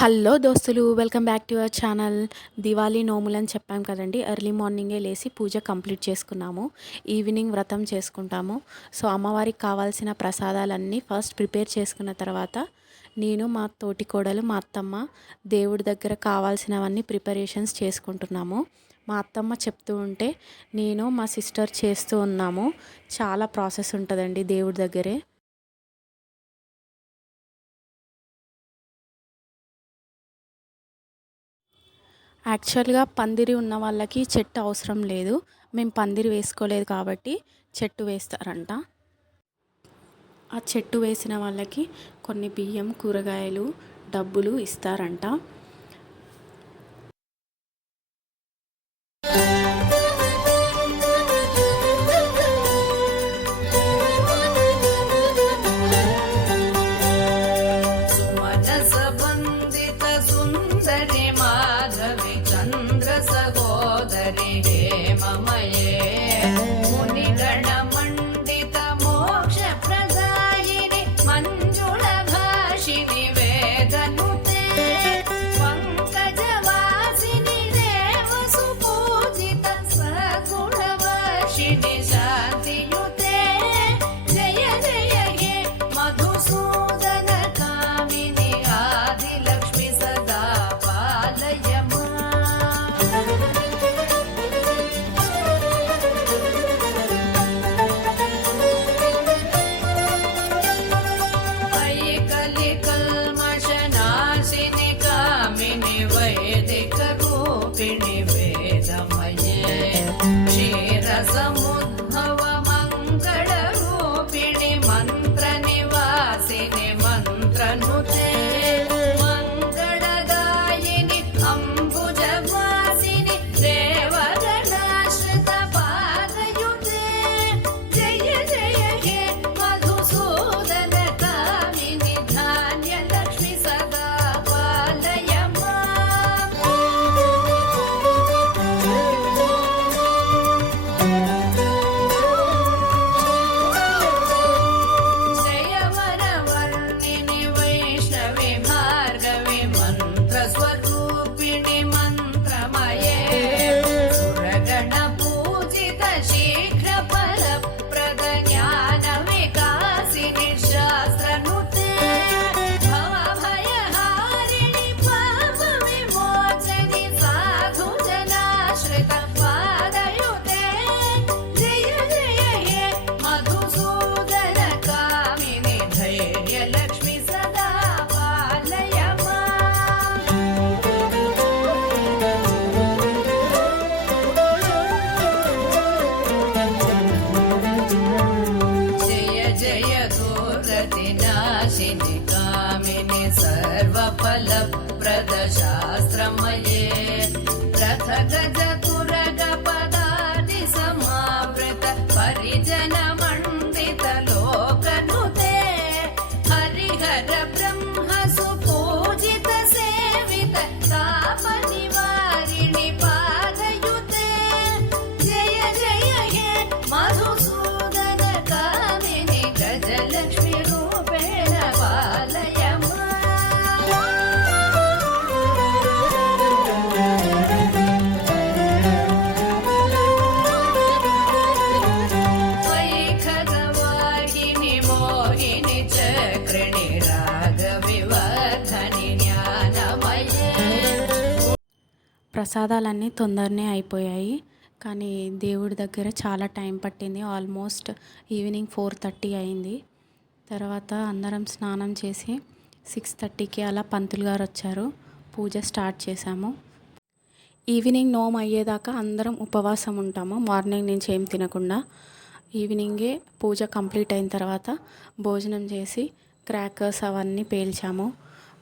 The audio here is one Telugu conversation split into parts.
హలో దోస్తులు, welcome back to our channel. Diwali నోములని చెప్పాం కదండి. ఎర్లీ మార్నింగే లేసి పూజ కంప్లీట్ చేసుకున్నాము. ఈవినింగ్ వ్రతం చేసుకుంటాము. సో అమ్మవారికి కావాల్సిన ప్రసాదాలన్నీ ఫస్ట్ ప్రిపేర్ చేసుకున్న తర్వాత నేను, మా తోటి కోడలు, మా అత్తమ్మ దేవుడి దగ్గర కావాల్సినవన్నీ ప్రిపరేషన్స్ చేసుకుంటున్నాము. మా అత్తమ్మ చెప్తూ ఉంటే నేను, మా సిస్టర్ చేస్తూ ఉన్నాము. చాలా ప్రాసెస్ ఉంటుందండి దేవుడి దగ్గరే. యాక్చువల్గా పందిరి ఉన్న వాళ్ళకి చెట్టు అవసరం లేదు. మేము పందిరి వేసుకోలేదు కాబట్టి చెట్టు వేస్తారంట. ఆ చెట్టు వేసిన వాళ్ళకి కొన్ని బియ్యం, కూరగాయలు, డబ్బులు ఇస్తారంట. शास्त्रमये रथगज तुरग पदाति समावृत परिजन मंडित लोकनुते हरिहर ब्रह्म सुपूजित सेवित ताप निवारिणि पादयुते जय जय हे मधुसूदन कामिनि गजलक्ष्मी रूपेण पालय ప్రసాదాలన్నీ తొందరనే అయిపోయాయి, కానీ దేవుడి దగ్గర చాలా టైం పట్టింది. ఆల్మోస్ట్ ఈవినింగ్ 4:30 అయింది. తర్వాత అందరం స్నానం చేసి 6:30కి అలా పంతులు గారు వచ్చారు. పూజ స్టార్ట్ చేశాము. ఈవినింగ్ నోము అయ్యేదాకా అందరం ఉపవాసం ఉంటాము, మార్నింగ్ నుంచి ఏం తినకుండా. ఈవినింగే పూజ కంప్లీట్ అయిన తర్వాత భోజనం చేసి క్రాకర్స్ అవన్నీ పేల్చాము.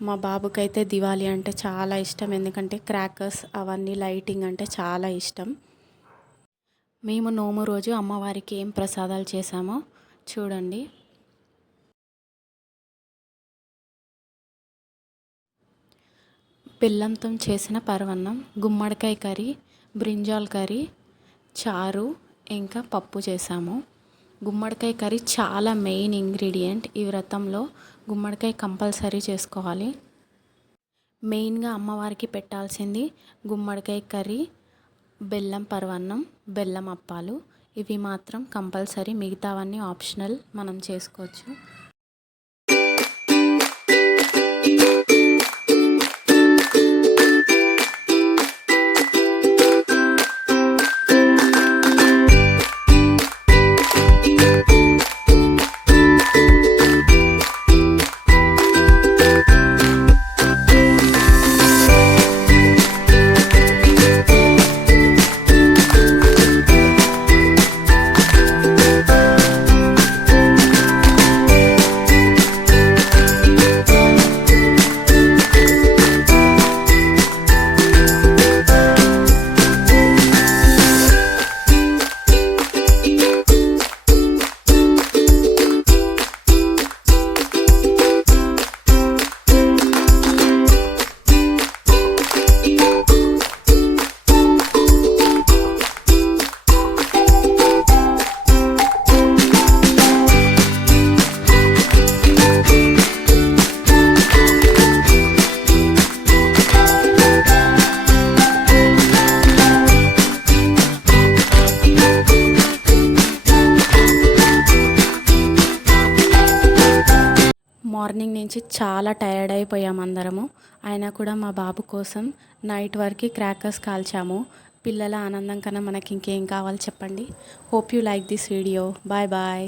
మా బాబుకైతే దివాళీ అంటే చాలా ఇష్టం, ఎందుకంటే క్రాకర్స్ అవన్నీ లైటింగ్ అంటే చాలా ఇష్టం. మేము నోము రోజు అమ్మవారికి ఏం ప్రసాదాలు చేశామో చూడండి. బెల్లంతో చేసిన పరవన్నం, గుమ్మడికాయ కర్రీ, బ్రింజాల్ కర్రీ, చారు, ఇంకా పప్పు చేశాము. గుమ్మడికాయ కర్రీ చాలా మెయిన్ ఇంగ్రీడియంట్ ఈ వ్రతంలో. గుమ్మడికాయ కంపల్సరీ చేసుకోవాలి. మెయిన్గా అమ్మవారికి పెట్టాల్సింది గుమ్మడికాయ కర్రీ, బెల్లం పరవన్నం, బెల్లం అప్పాలు. ఇవి మాత్రం కంపల్సరీ, మిగతావన్నీ ఆప్షనల్, మనం చేసుకోవచ్చు. మార్నింగ్ నుంచి చాలా టైర్డ్ అయిపోయాం అందరము. అయినా కూడా మా బాబు కోసం నైట్ వరకు క్రాకర్స్ కాల్చాము. పిల్లల ఆనందం కన్నా మనకి ఇంకేం కావాలి చెప్పండి. Hope you like this video. Bye bye.